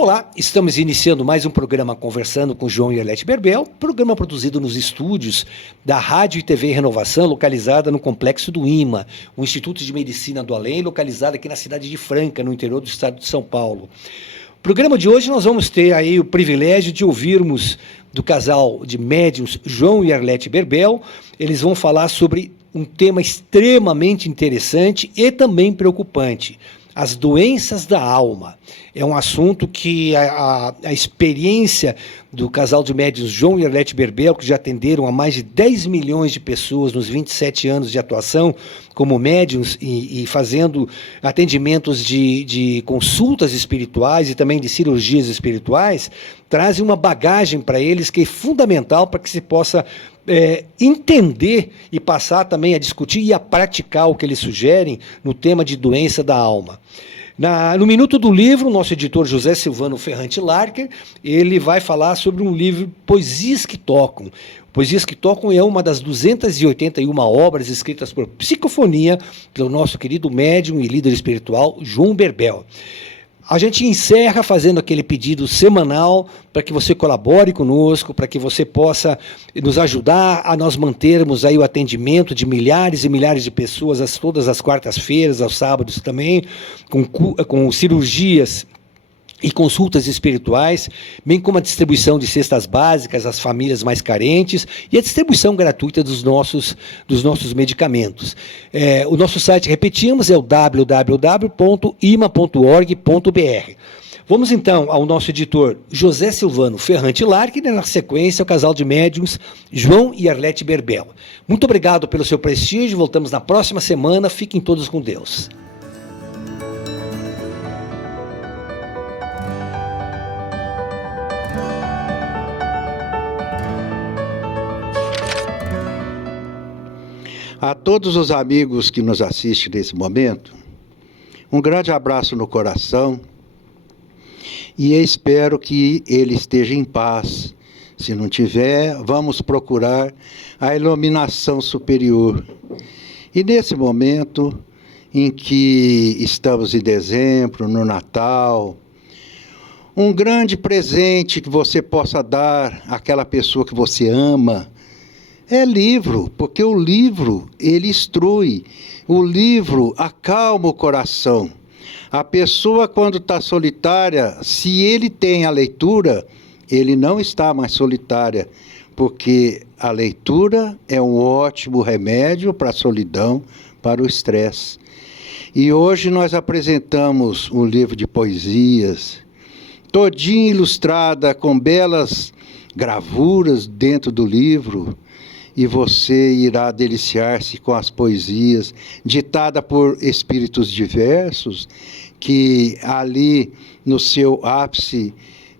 Olá, estamos iniciando mais um programa Conversando com João e Arlete Berbel, programa produzido nos estúdios da Rádio e TV Renovação, localizada no Complexo do IMA, o Instituto de Medicina do Além, localizado aqui na cidade de Franca, no interior do estado de São Paulo. No programa de hoje nós vamos ter aí o privilégio de ouvirmos do casal de médiuns João e Arlete Berbel. Eles vão falar sobre um tema extremamente interessante e também preocupante: as doenças da alma. É um assunto que a experiência do casal de médiuns João e Arlete Berbel, que já atenderam a mais de 10 milhões de pessoas nos 27 anos de atuação como médiuns e fazendo atendimentos de consultas espirituais e também de cirurgias espirituais, trazem uma bagagem para eles que é fundamental para que se possa entender e passar também a discutir e a praticar o que eles sugerem no tema de doença da alma. No Minuto do Livro, nosso editor José Silvano Ferrante Larker, ele vai falar sobre um livro, Poesias que Tocam. Poesias que Tocam é uma das 281 obras escritas por psicofonia pelo nosso querido médium e líder espiritual João Berbel. A gente encerra fazendo aquele pedido semanal para que você colabore conosco, para que você possa nos ajudar a nós mantermos aí o atendimento de milhares e milhares de pessoas todas as quartas-feiras, aos sábados também, com cirurgias e consultas espirituais, bem como a distribuição de cestas básicas às famílias mais carentes e a distribuição gratuita dos nossos medicamentos. O nosso site, repetimos, é o www.ima.org.br. Vamos então ao nosso editor José Silvano Ferrante Larker e, na sequência, o casal de médiuns João e Arlete Berbel. Muito obrigado pelo seu prestígio, voltamos na próxima semana, fiquem todos com Deus. A todos os amigos que nos assistem nesse momento, um grande abraço no coração e espero que ele esteja em paz. Se não tiver, vamos procurar a iluminação superior. E nesse momento em que estamos em dezembro, no Natal, um grande presente que você possa dar àquela pessoa que você ama é livro, porque o livro, ele instrui, o livro acalma o coração. A pessoa, quando está solitária, se ele tem a leitura, ele não está mais solitária, porque a leitura é um ótimo remédio para a solidão, para o estresse. E hoje nós apresentamos um livro de poesias, todinha ilustrada com belas gravuras dentro do livro, e você irá deliciar-se com as poesias ditadas por espíritos diversos, que ali no seu ápice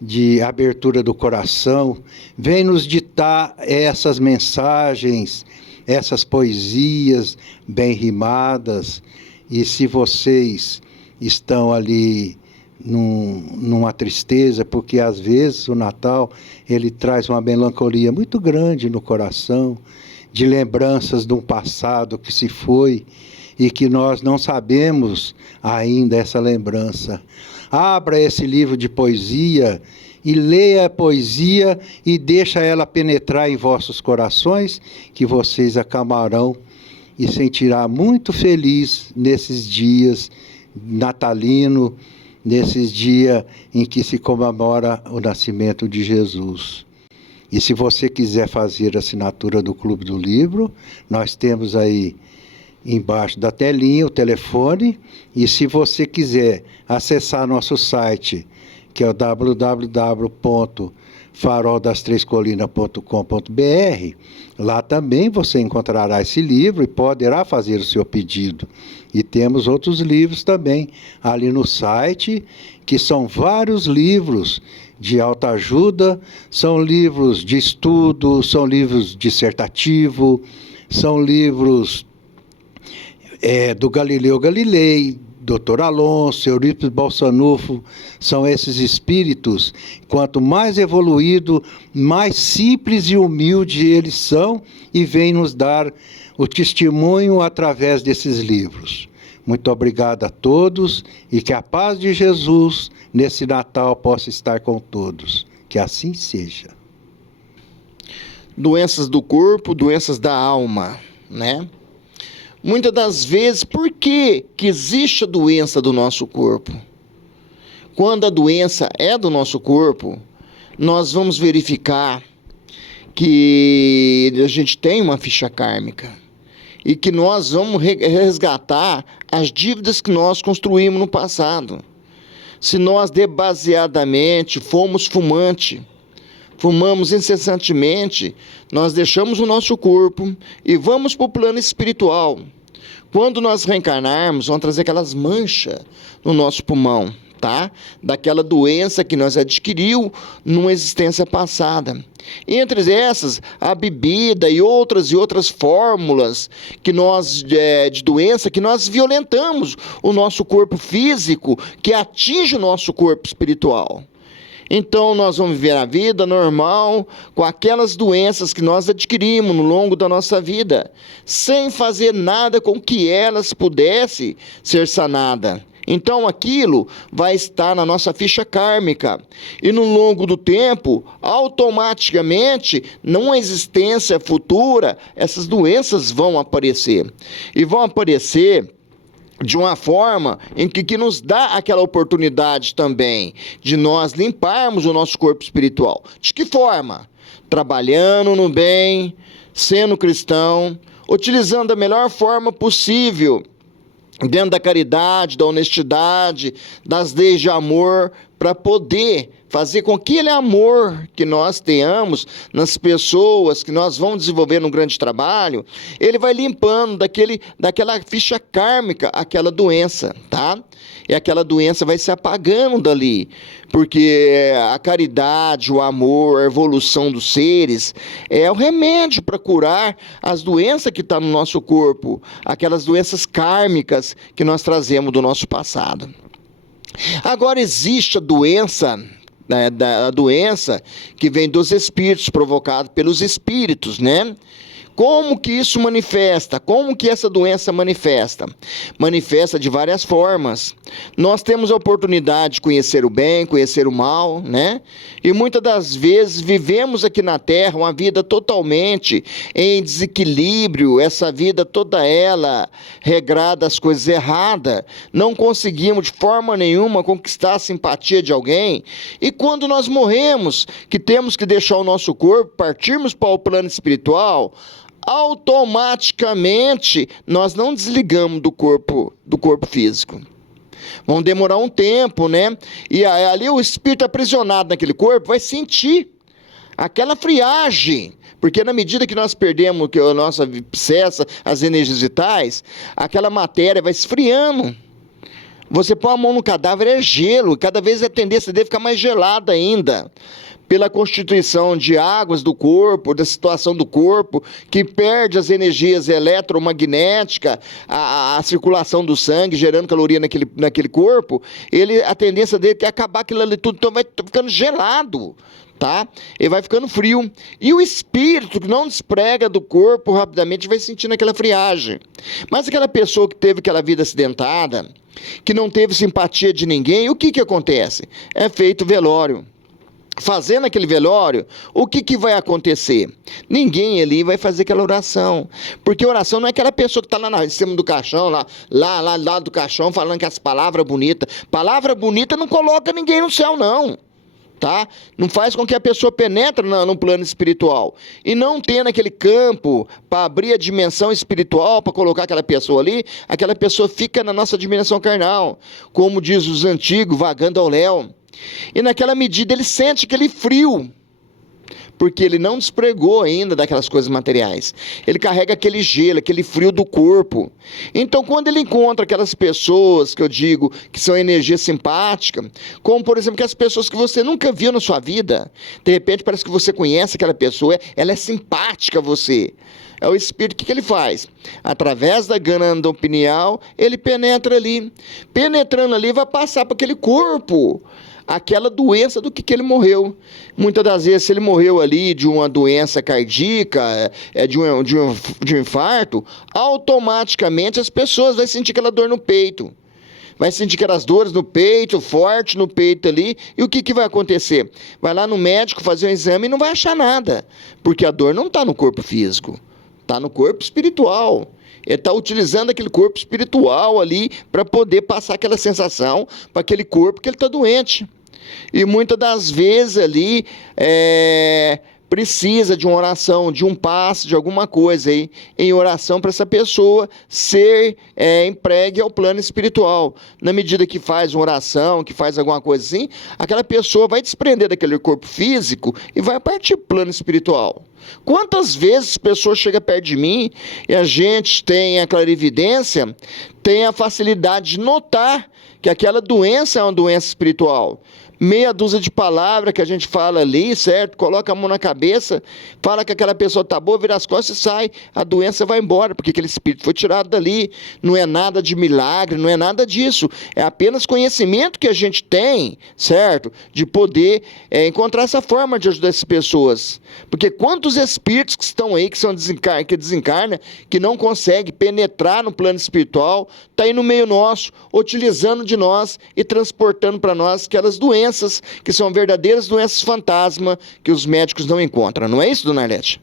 de abertura do coração, vem nos ditar essas mensagens, essas poesias bem rimadas. E se vocês estão ali numa tristeza, porque às vezes o Natal ele traz uma melancolia muito grande no coração, de lembranças de um passado que se foi e que nós não sabemos ainda essa lembrança. Abra esse livro de poesia e leia a poesia e deixa ela penetrar em vossos corações, que vocês acalmarão e sentirá muito feliz nesses dias natalino, nesses dias em que se comemora o nascimento de Jesus. E se você quiser fazer a assinatura do Clube do Livro, nós temos aí embaixo da telinha o telefone, e se você quiser acessar nosso site, que é o www.faroldastrescolinas.com.br, lá também você encontrará esse livro e poderá fazer o seu pedido. E temos outros livros também ali no site, que são vários livros de autoajuda, são livros de estudo, são livros dissertativo, são livros do Galileu Galilei, Dr. Alonso, Eurípides Balsanufo, são esses espíritos. Quanto mais evoluído, mais simples e humilde eles são, e vêm nos dar o testemunho através desses livros. Muito obrigado a todos e que a paz de Jesus nesse Natal possa estar com todos. Que assim seja. Doenças do corpo, doenças da alma, né? Muitas das vezes, por que existe a doença do nosso corpo? Quando a doença é do nosso corpo, nós vamos verificar que a gente tem uma ficha kármica e que nós vamos resgatar as dívidas que nós construímos no passado. Se nós demasiadamente fomos fumamos incessantemente, nós deixamos o nosso corpo e vamos para o plano espiritual. Quando nós reencarnarmos, vão trazer aquelas manchas no nosso pulmão, tá? Daquela doença que nós adquiriu numa existência passada. Entre essas, a bebida e outras fórmulas que nós, de doença, que nós violentamos o nosso corpo físico, que atinge o nosso corpo espiritual. Então, nós vamos viver a vida normal com aquelas doenças que nós adquirimos no longo da nossa vida, sem fazer nada com que elas pudessem ser sanadas. Então, aquilo vai estar na nossa ficha kármica. E no longo do tempo, automaticamente, numa existência futura, essas doenças vão aparecer. E vão aparecer de uma forma em que nos dá aquela oportunidade também de nós limparmos o nosso corpo espiritual. De que forma? Trabalhando no bem, sendo cristão, utilizando da melhor forma possível, dentro da caridade, da honestidade, das leis de amor, para poder fazer com que aquele amor que nós tenhamos nas pessoas, que nós vamos desenvolver num grande trabalho, ele vai limpando daquela ficha kármica aquela doença, tá? E aquela doença vai se apagando dali, porque a caridade, o amor, a evolução dos seres é o remédio para curar as doenças que estão no nosso corpo, aquelas doenças kármicas que nós trazemos do nosso passado. Agora existe a doença, né, a doença que vem dos espíritos, provocada pelos espíritos, né? Como que isso manifesta? Como que essa doença manifesta? Manifesta de várias formas. Nós temos a oportunidade de conhecer o bem, conhecer o mal, né? E muitas das vezes vivemos aqui na Terra uma vida totalmente em desequilíbrio, essa vida toda ela regrada às coisas erradas. Não conseguimos de forma nenhuma conquistar a simpatia de alguém. E quando nós morremos, que temos que deixar o nosso corpo, partirmos para o plano espiritual, automaticamente nós não desligamos do corpo físico. Vão demorar um tempo, né? E ali o espírito aprisionado naquele corpo vai sentir aquela friagem, porque na medida que nós perdemos que a nossa cessa, as energias vitais, aquela matéria vai esfriando. Você põe a mão no cadáver, é gelo, cada vez a tendência dele ficar mais gelada ainda, pela constituição de águas do corpo, da situação do corpo, que perde as energias eletromagnéticas, a circulação do sangue, gerando caloria naquele corpo, a tendência dele é acabar aquilo ali tudo, então vai ficando gelado, tá? Ele vai ficando frio. E o espírito que não desprega do corpo rapidamente vai sentindo aquela friagem. Mas aquela pessoa que teve aquela vida acidentada, que não teve simpatia de ninguém, o que acontece? É feito velório. Fazendo aquele velório, o que vai acontecer? Ninguém ali vai fazer aquela oração, porque oração não é aquela pessoa que está lá em cima do caixão, lá do caixão, falando que as palavras bonitas. Palavra bonita não coloca ninguém no céu, não. Tá? Não faz com que a pessoa penetre no plano espiritual. E não tendo aquele campo para abrir a dimensão espiritual, para colocar aquela pessoa ali, aquela pessoa fica na nossa dimensão carnal, como diz os antigos, vagando ao léu. E naquela medida ele sente aquele frio, porque ele não despregou ainda daquelas coisas materiais. Ele carrega aquele gelo, aquele frio do corpo. Então, quando ele encontra aquelas pessoas, que eu digo, que são energia simpática, como, por exemplo, aquelas pessoas que você nunca viu na sua vida, de repente parece que você conhece aquela pessoa, ela é simpática a você. É o espírito, o que ele faz? Através da glândula pineal, ele penetra ali. Penetrando ali, vai passar para aquele corpo aquela doença do que ele morreu. Muitas das vezes, se ele morreu ali de uma doença cardíaca, de um infarto, automaticamente as pessoas vão sentir aquela dor no peito. Vai sentir aquelas dores no peito, forte no peito ali, e o que vai acontecer? Vai lá no médico fazer um exame e não vai achar nada, porque a dor não está no corpo físico, está no corpo espiritual. Ele está utilizando aquele corpo espiritual ali para poder passar aquela sensação para aquele corpo que ele está doente. E muitas das vezes ali precisa de uma oração, de um passe, de alguma coisa aí, em oração para essa pessoa ser entregue ao plano espiritual. Na medida que faz uma oração, que faz alguma coisa assim, aquela pessoa vai desprender daquele corpo físico e vai partir para o plano espiritual. Quantas vezes pessoas chegam perto de mim e a gente tem a clarividência, tem a facilidade de notar que aquela doença é uma doença espiritual. Meia dúzia de palavras que a gente fala ali, certo? Coloca a mão na cabeça, fala que aquela pessoa tá boa, vira as costas e sai. A doença vai embora, porque aquele espírito foi tirado dali. Não é nada de milagre, não é nada disso. É apenas conhecimento que a gente tem, certo? De poder encontrar essa forma de ajudar essas pessoas. Porque quantos espíritos que estão aí, que desencarna, que não conseguem penetrar no plano espiritual, tá aí no meio nosso, utilizando de nós e transportando para nós aquelas doenças que são verdadeiras doenças fantasma que os médicos não encontram. Não é isso, dona Arlete?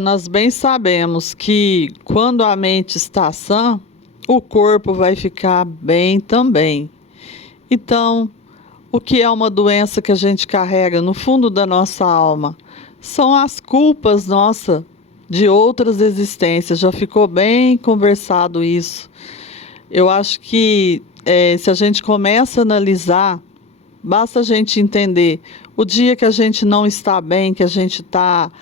Nós bem sabemos que quando a mente está sã, o corpo vai ficar bem também. Então, o que é uma doença que a gente carrega no fundo da nossa alma? São as culpas nossas de outras existências. Já ficou bem conversado isso. Eu acho que se a gente começa a analisar, basta a gente entender o dia que a gente não está bem, que a gente está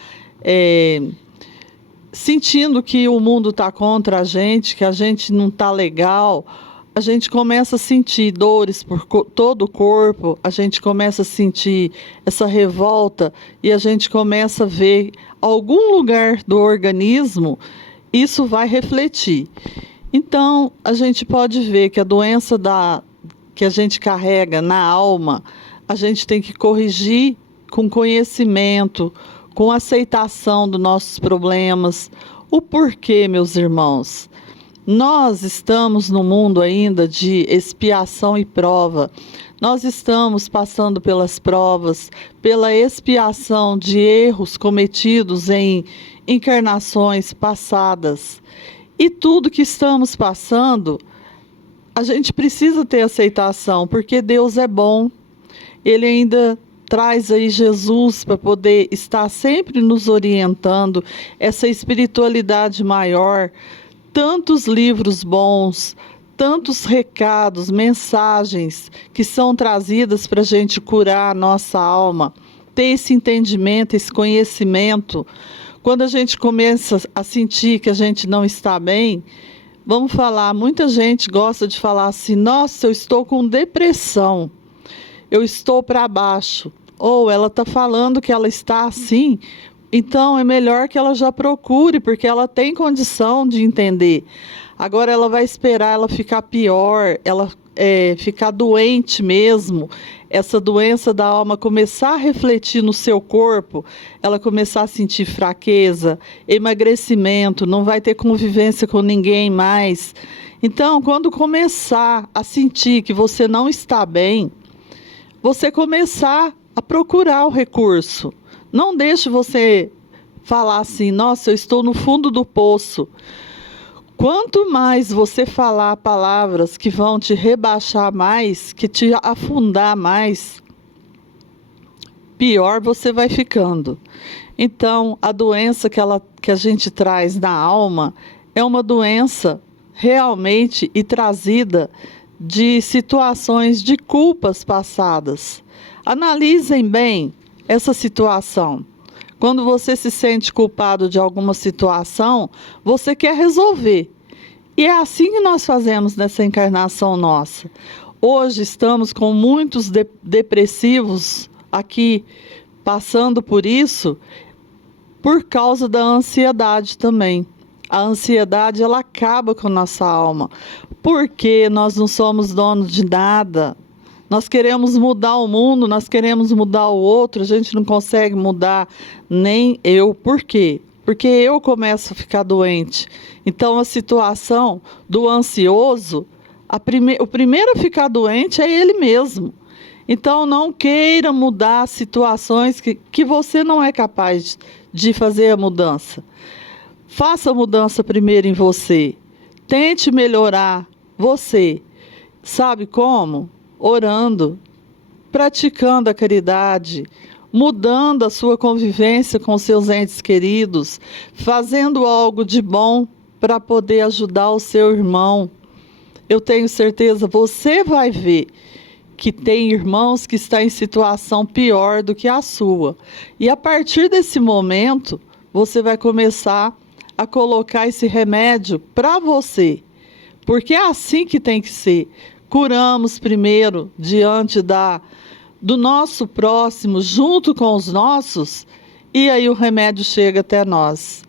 sentindo que o mundo está contra a gente, que a gente não está legal, a gente começa a sentir dores por todo o corpo, a gente começa a sentir essa revolta e a gente começa a ver algum lugar do organismo, isso vai refletir. Então, a gente pode ver que a doença que a gente carrega na alma, a gente tem que corrigir com conhecimento, com aceitação dos nossos problemas. O porquê, meus irmãos? Nós estamos no mundo ainda de expiação e prova. Nós estamos passando pelas provas, pela expiação de erros cometidos em encarnações passadas. E tudo que estamos passando, a gente precisa ter aceitação, porque Deus é bom. Ele ainda traz aí Jesus para poder estar sempre nos orientando, essa espiritualidade maior, tantos livros bons, tantos recados, mensagens que são trazidas para a gente curar a nossa alma, ter esse entendimento, esse conhecimento. Quando a gente começa a sentir que a gente não está bem, vamos falar, muita gente gosta de falar assim, nossa, eu estou com depressão, eu estou para baixo, ou ela está falando que ela está assim, então é melhor que ela já procure, porque ela tem condição de entender. Agora ela vai esperar ela ficar pior, ela ficar doente mesmo, essa doença da alma começar a refletir no seu corpo, ela começar a sentir fraqueza, emagrecimento, não vai ter convivência com ninguém mais. Então, quando começar a sentir que você não está bem, você começar a procurar o recurso. Não deixe você falar assim, nossa, eu estou no fundo do poço. Quanto mais você falar palavras que vão te rebaixar mais, que te afundar mais, pior você vai ficando. Então, a doença que a gente traz na alma é uma doença realmente e trazida de situações de culpas passadas. Analisem bem essa situação. Quando você se sente culpado de alguma situação, você quer resolver. E é assim que nós fazemos nessa encarnação nossa. Hoje estamos com muitos depressivos aqui, passando por isso, por causa da ansiedade também. A ansiedade, ela acaba com a nossa alma, porque nós não somos donos de nada. Nós queremos mudar o mundo, nós queremos mudar o outro, a gente não consegue mudar nem eu. Por quê? Porque eu começo a ficar doente. Então, a situação do ansioso, o primeiro a ficar doente é ele mesmo. Então, não queira mudar situações que você não é capaz de fazer a mudança. Faça a mudança primeiro em você. Tente melhorar você. Sabe como? Orando, praticando a caridade, mudando a sua convivência com seus entes queridos, fazendo algo de bom para poder ajudar o seu irmão. Eu tenho certeza, você vai ver que tem irmãos que estão em situação pior do que a sua. E a partir desse momento, você vai começar a colocar esse remédio para você. Porque é assim que tem que ser. Curamos primeiro diante do nosso próximo, junto com os nossos, e aí o remédio chega até nós.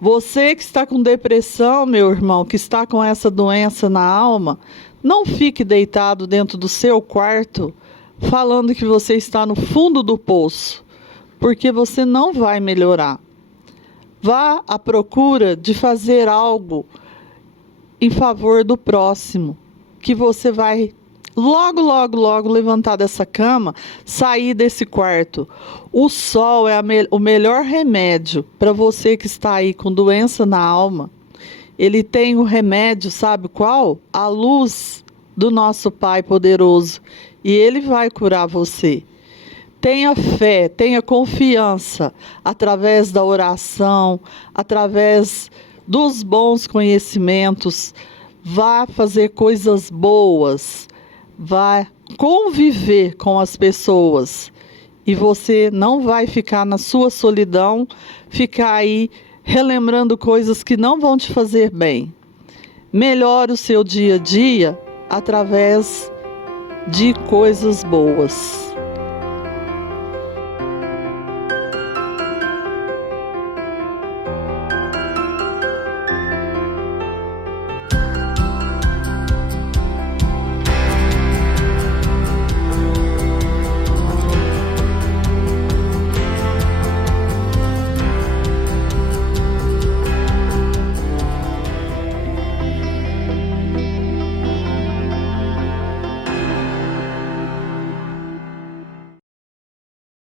Você que está com depressão, meu irmão, que está com essa doença na alma, não fique deitado dentro do seu quarto falando que você está no fundo do poço, porque você não vai melhorar. Vá à procura de fazer algo em favor do próximo, que você vai logo levantar dessa cama, sair desse quarto. O sol é o melhor remédio para você que está aí com doença na alma. Ele tem o remédio, sabe qual? A luz do nosso Pai poderoso. E Ele vai curar você. Tenha fé, tenha confiança, através da oração, através dos bons conhecimentos. Vá fazer coisas boas, vá conviver com as pessoas. E você não vai ficar na sua solidão, ficar aí relembrando coisas que não vão te fazer bem. Melhore o seu dia a dia através de coisas boas.